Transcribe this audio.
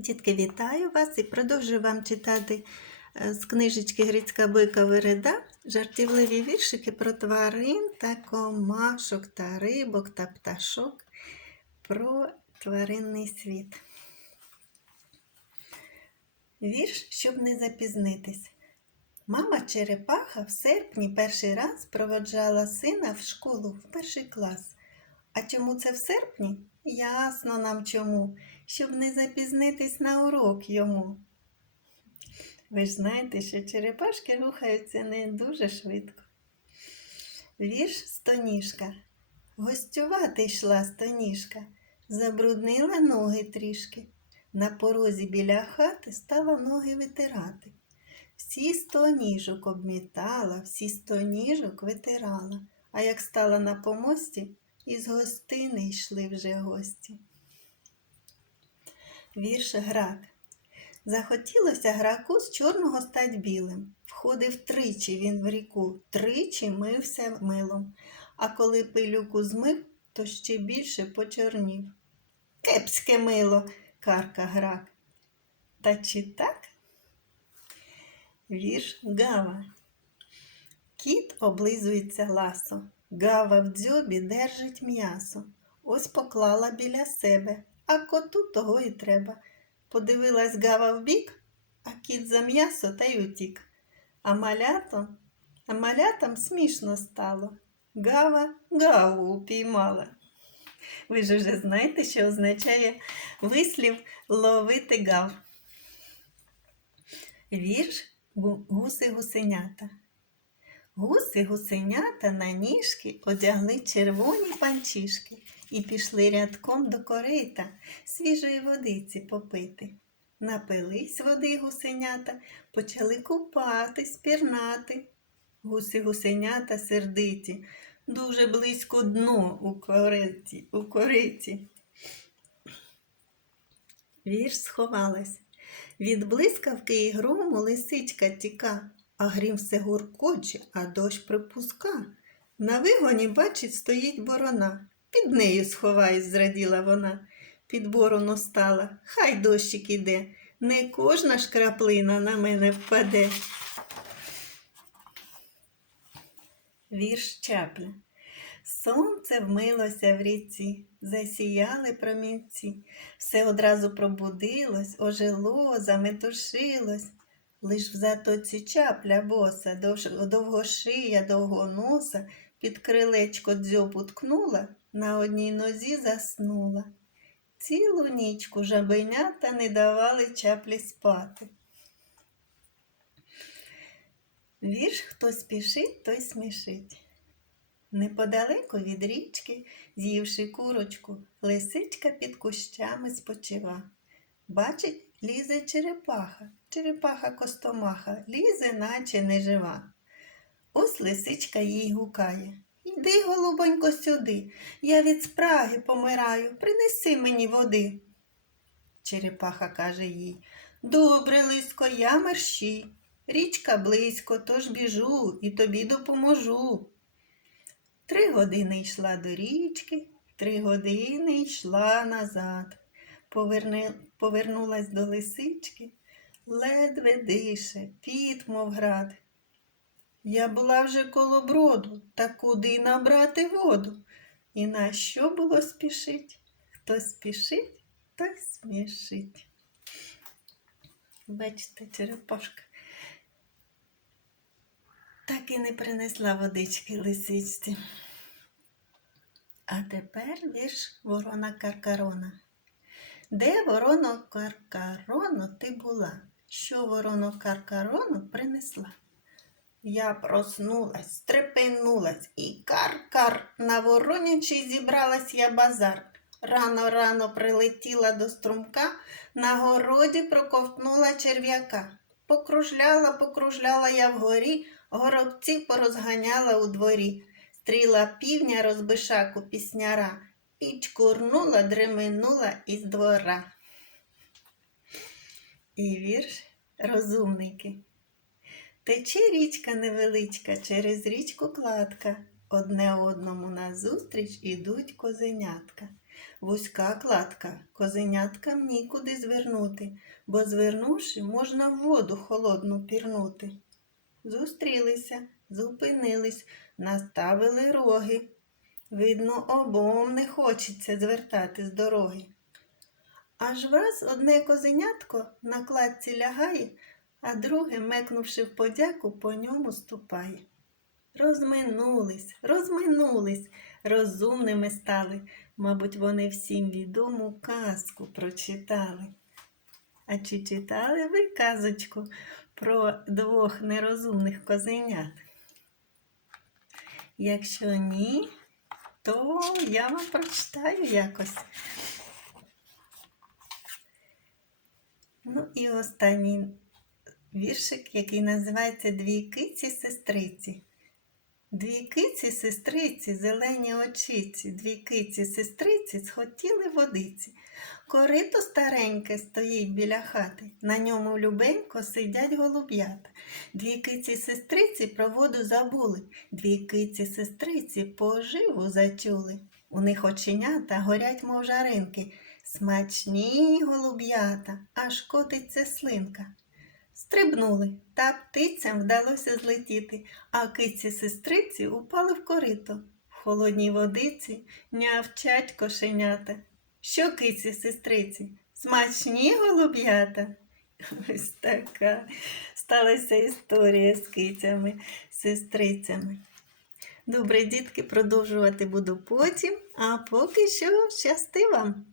Дітки, вітаю вас і продовжую вам читати е, з книжечки Грицька Бойка Вереда жартівливі віршики про тварин та комашок та рибок та пташок про тваринний світ. Вірш, щоб не запізнитись. Мама Черепаха в серпні перший раз проводжала сина в школу в перший клас. А чому це в серпні? Ясно нам чому, щоб не запізнитись на урок йому. Ви ж знаєте, що черепашки рухаються не дуже швидко. Вірш стоніжка. Гостювати йшла стоніжка, забруднила ноги трішки. На порозі біля хати стала ноги витирати. Всі сто ніжок обмітала, всі сто ніжок витирала, а як стала на помості, із гостини йшли вже гості. Вірш грак. Захотілося граку з чорного стать білим. Входив тричі він в ріку, тричі мився милом. А коли пилюку змив, то ще більше почорнів. Кепське мило, карка грак. Та чи так? Вірш Гава. Кіт облизується ласо. Гава в дзьобі держить м'ясо. Ось поклала біля себе, а коту того і треба. Подивилась Гава вбік, а кіт за м'ясо та й утік. А малятам, а малятам смішно стало. Гава гаву упіймала. Ви ж уже знаєте, що означає вислів ловити гав. Вірш гу- гуси гусенята. На ніжки одягли червоні панчішки і пішли рядком до корита свіжої водиці попити. Напились води гусенята, почали купатись, пірнати. Гуси гусенята сердиті, дуже близько дно у кориті. У кориті. Вірш сховалась. Від блискавки і грому лисичка тіка, а грім все гуркоче, а дощ припуска. На вигоні, бачить, стоїть борона. Під нею сховаюсь, зраділа вона. Під борону стала, хай дощик іде, не кожна ж краплина на мене впаде. Вірш чапля. Сонце вмилося в ріці, засіяли промінці. Все одразу пробудилось, ожило, заметушилось. Лиш в затоці чапля боса, довж- довгошия, довгоноса, під крилечко дзьобу ткнула, на одній нозі заснула. Цілу нічку жабенята не давали чаплі спати. Вірш хто спішить, той смішить. Неподалеку від річки, з'ївши курочку, лисичка під кущами спочива. Бачить, лізе черепаха, черепаха костомаха, лізе, наче не жива. Ось лисичка їй гукає. Йди, голубонько, сюди, я від спраги помираю, принеси мені води. Черепаха каже їй, добре, лиско, я мерщій. Річка близько, тож біжу і тобі допоможу. Три години йшла до річки, три години йшла назад. Повернулась до лисички, ледве дише, піт, мов град. Я була вже коло броду, та куди набрати воду? І на що було спішить? Хто спішить, той смішить. Бачите, черепашка. Так і не принесла водички лисичці. А тепер вірш ворона Каркарона. Де вороно Каркароно ти була? Що вороно Каркарону принесла? Я проснулась, стрепенулась і кар-кар на воронячий зібралась я базар. Рано-рано прилетіла до струмка, на городі проковтнула черв'яка. Покружляла, покружляла я вгорі, горобці порозганяла у дворі. Стріла півня розбишаку пісняра, і чкурнула, дременула із двора. І вірш розумники. Тече річка невеличка, через річку кладка. Одне одному назустріч ідуть козенятка. вузька кладка, козеняткам нікуди звернути, бо звернувши, можна в воду холодну пірнути. Зустрілися, зупинились, наставили роги. Видно, обом не хочеться звертати з дороги. Аж враз одне козенятко на кладці лягає, а друге, мекнувши в подяку, по ньому ступає. Розминулись, розминулись, розумними стали. Мабуть, вони всім відому казку прочитали. А чи читали ви казочку про двох нерозумних козенят? Якщо ні, то я вам прочитаю якось. Ну і останній віршик, який називається Дві киці сестриці. Дві киці сестриці, зелені очиці, дві киці сестриці схотіли водиці. Корито стареньке стоїть біля хати, на ньому любенько сидять голуб'ята. Дві киці сестриці про воду забули, дві киці сестриці поживу зачули. У них оченята горять, мов жаринки, смачні голуб'ята, аж котиться слинка. Стрибнули, та птицям вдалося злетіти, а киці сестриці упали в корито. В холодній водиці нявчать кошенята. Що киці сестриці? Смачні голуб'ята? Ось така сталася історія з кицями, сестрицями. Добре, дітки, продовжувати буду потім, а поки що щасти вам!